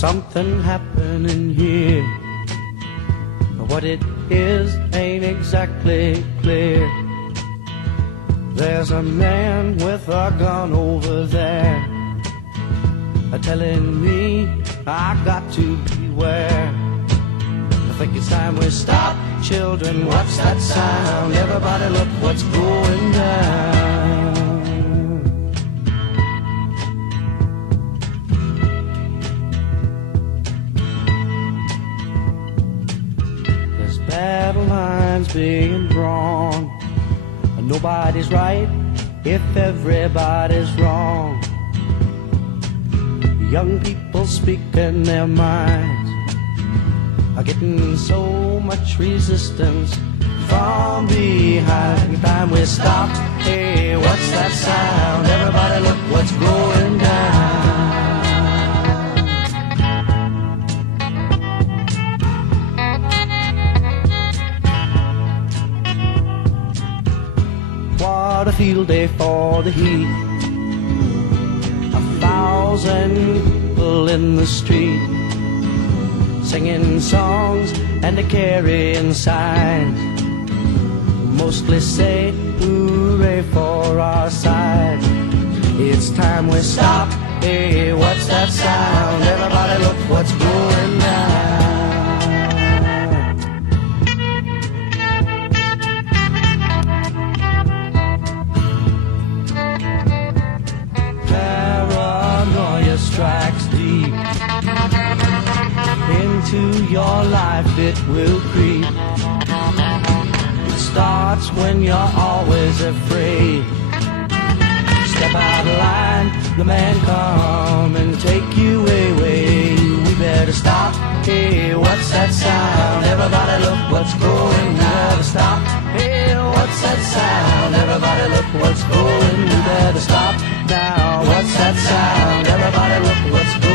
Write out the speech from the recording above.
something happening here. What it is ain't exactly clear. There's a man with a gun over there, telling me I got to beware. I think it's time we stop. Children, what's that sound? Everybody look what's going down. There's battle lines being drawn. Nobody's right if everybody's wrong. Young people speaking their minds are getting so much resistance from behind. Time we stop. Hey, what's that sound? Everybody look what's going down. What a field day for the heat. 1,000 people in the street, singing songs and carrying signs, mostly say hooray for our side. It's time we stop. Hey, what's that sound? Everybody look what's going down. Paranoia strikes deep into your life, it will creep. It starts when you're always afraid. Step out of line, the man come and take you away. We better stop. Hey, what's that sound? Everybody look what's going. We better stop. Hey, what's that sound? Everybody look what's going. We better stop now. What's that sound? Everybody look what's going.